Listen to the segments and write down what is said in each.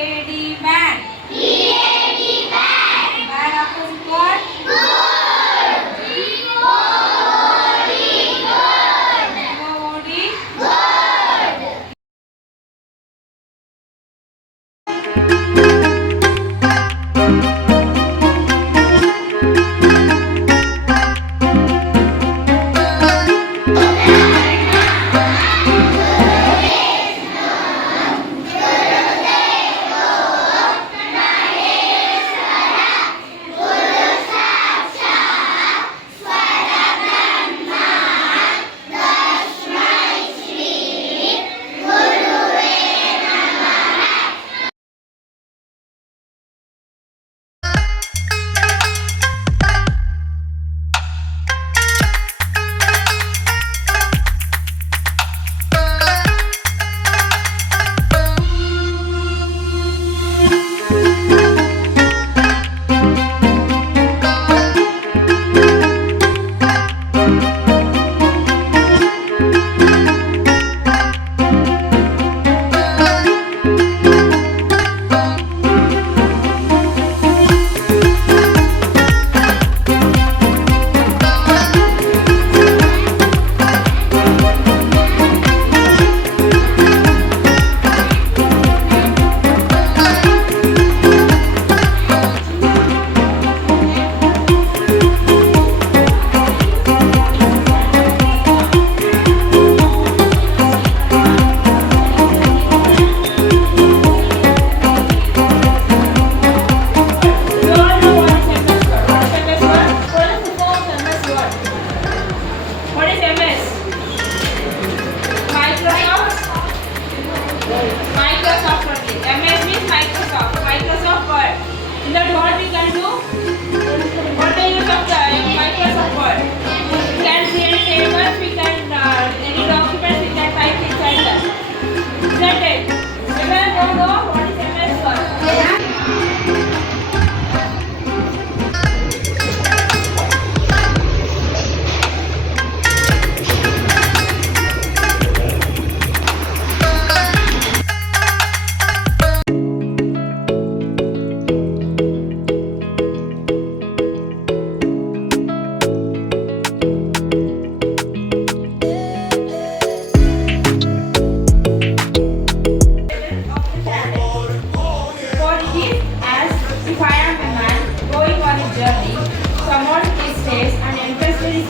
A-D, bad. B-A-D, bad. Bad opposite what? Good. G-O-D, good. G-O-D, good.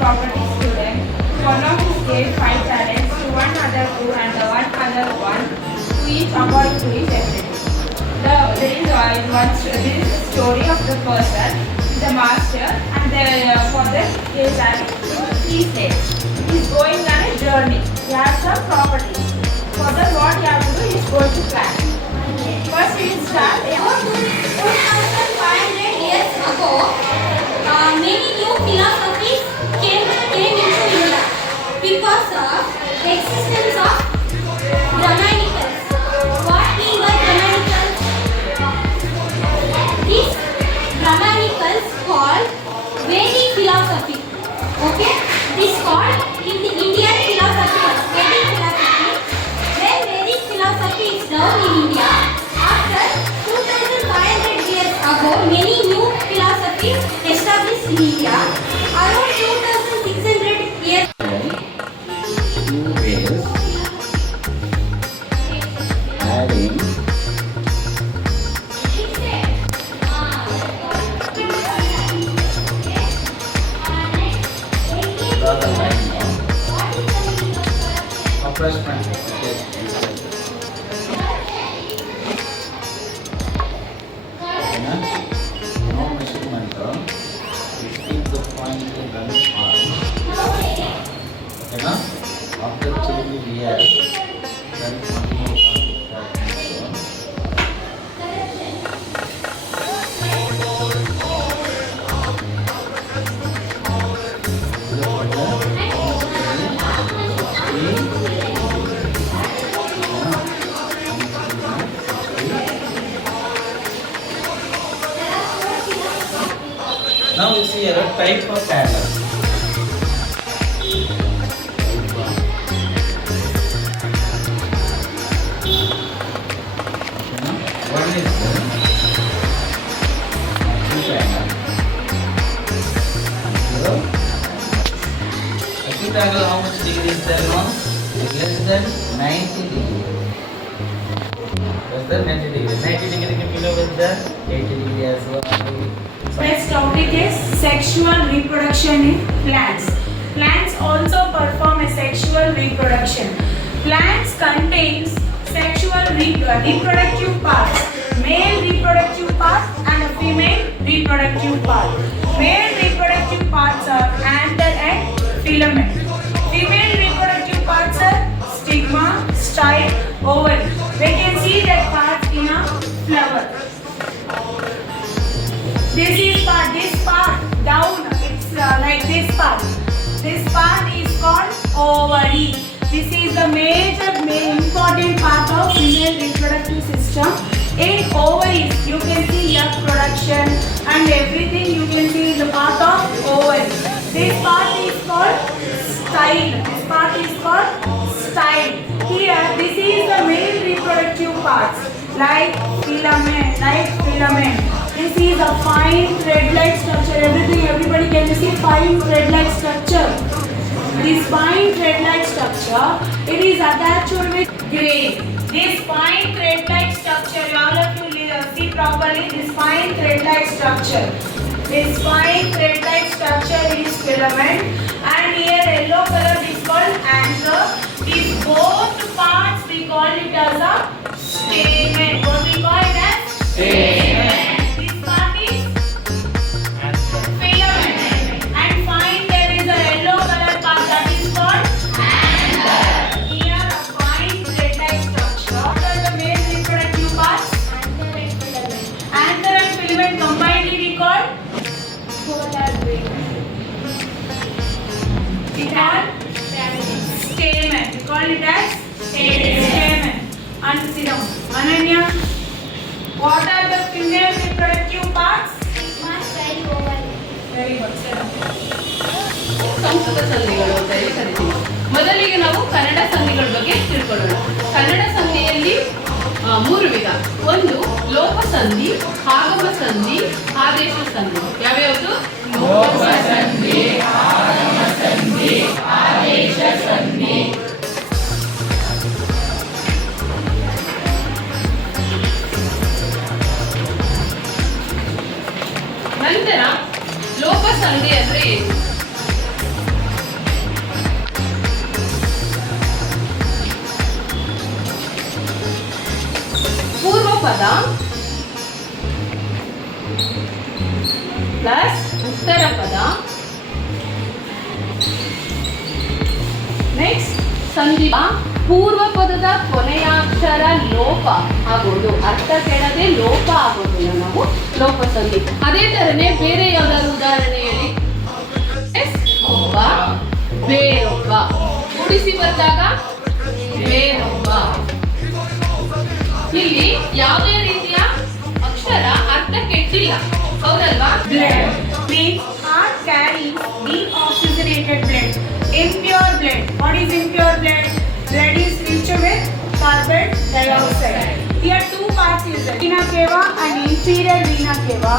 Properties to them. One of his gave 5 talents to one other 2 and the one other 1 to each according to his ability. This is the story of the person, the master, and for the case that he says. He is going on a journey. He has some properties. For that what he has to do, he is going to plan. First we will start. 2,500 years ago, many new philosophies came into India because of existence of Brahmanicals. What mean by Brahmanicals? These Brahmanicals called Vedic philosophy. Okay, this called in the Indian philosophy, Vedic philosophy. When Vedic philosophy is down in India, after 2,500 years ago, many new philosophies established in India. Around 2,600 years. Two ways adding the line of pressment. No measurement. Keep the point and then on. After changing here, then continue on. Now you see here a type of pattern. One Acute angle, how much degree is there now? Less than 90 degree. Less than 90 degree. 90 degree के below is there 80 degree as well. Next topic is sexual reproduction in plants. Plants also perform a sexual reproduction. Plants contains sexual reproductive parts, male reproductive part and a female reproductive part. Male reproductive parts are anther and filament. Female reproductive parts are stigma, style, ovary. We can see that part in a flower. This part down, it's like this part. This part is called ovary. This is the major important part of female reproductive system. In ovaries, you can see egg production and everything you can see is a part of ovary. This part is called style. This part is called style. Here, this is the male reproductive parts like filament. This is a fine thread-like structure. Everybody can you see fine thread-like structure. This fine thread-like structure, it is attached with grain. This fine thread-like structure, all of you see properly. This fine thread-like structure. This fine thread-like structure is filament, and here yellow color is called anther. These both parts we call it as a stamen. What we call it as stamen. This part is filament, and fine there is a yellow color part that is called anther. Here a fine thread-like structure. What are the male reproductive parts? Anther and filament combined we call stamen. We call it as stamen. And sit down. Ananya, what are the female reproductive parts? Stigma, style, ovary. Very good. Sit down. Sanskrit ಸಂಧಿಗಳು ಅಂತ ಹೇಳಿ ಕರಿತೀವಿ. ಮೊದಲಿಗೆ ನಾವು ಕನ್ನಡ ಸಂಧಿಗಳ ಬಗ್ಗೆ ತಿಳ್ಕೊಳ್ಳೋಣ. ಕನ್ನಡ ಸಂಧಿಯಲ್ಲಿ 3 ವಿಧ. ಒಂದು ಲೋಪ ಸಂಧಿ, ಆಗಮ ಸಂಧಿ, ಆದೇಶ ಸಂಧಿ. ಯಾವ್ಯಾವುದು? ಲೋಪ ಸಂಧಿ, ಆಗಮ ಸಂಧಿ, ಆದೇಶ ಸಂಧಿ. ನಂತರ ಲೋಪ ಸಂಧಿ ಅಂದ್ರೆ ಏನು? ಪೂರ್ವ ಪದ ಪ್ಲಸ್ ಉತ್ತರ ಪದ ನೆಕ್ಸ್ಟ್ ಸಂಧಿ. ಪೂರ್ವ ಪದದ ಕೊನೆಯ ಅಕ್ಷರ ಲೋಪ ಆಗೋದು, ಅರ್ಥ ಕೆಡದೆ ಲೋಪ ಆಗೋದನ್ನ ನಾವು ಲೋಪ ಸಂಧಿ. ಅದೇ ತರನೇ ಬೇರೆ ಯಾವ್ದಾದ್ರು ಉದಾಹರಣೆ ಹೇಳಿ. ಒಬ್ಬ, ಬೇರೊಬ್ಬ, ಕೂಡಿಸಿ ಬಂದಾಗ ಬೇರೊಬ್ಬ. ಇಲ್ಲಿ ಯಾವುದೇ ರೀತಿಯ ಅಕ್ಷರ ಅರ್ಥ ಕೆಟ್ಟಿಲ್ಲ, ಹೌದಲ್ವಾ? Blood means heart carries deoxygenated blood. Impure blood. What is impure blood? Blood is rich with carbon dioxide. Here two parts is there. Vena cava and inferior vena cava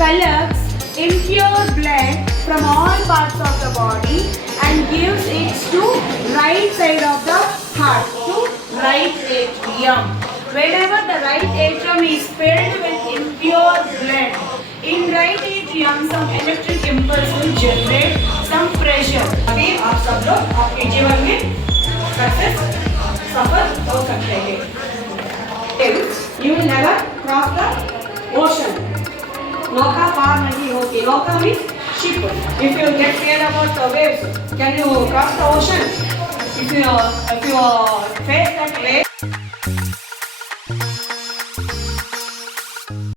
collects impure blood from all parts of the body and gives it to right side of the heart, to right atrium. Whenever the right atrium is filled with impure blood, in right atrium some electric impulse will generate some pressure. अभी आप सब लोग आपके जीवन में success सफल हो सकते हैं. You will never cross the ocean. नौका पार नहीं होती. नौका means ship. If you get scared about the waves, can you cross the ocean? If you face that wave,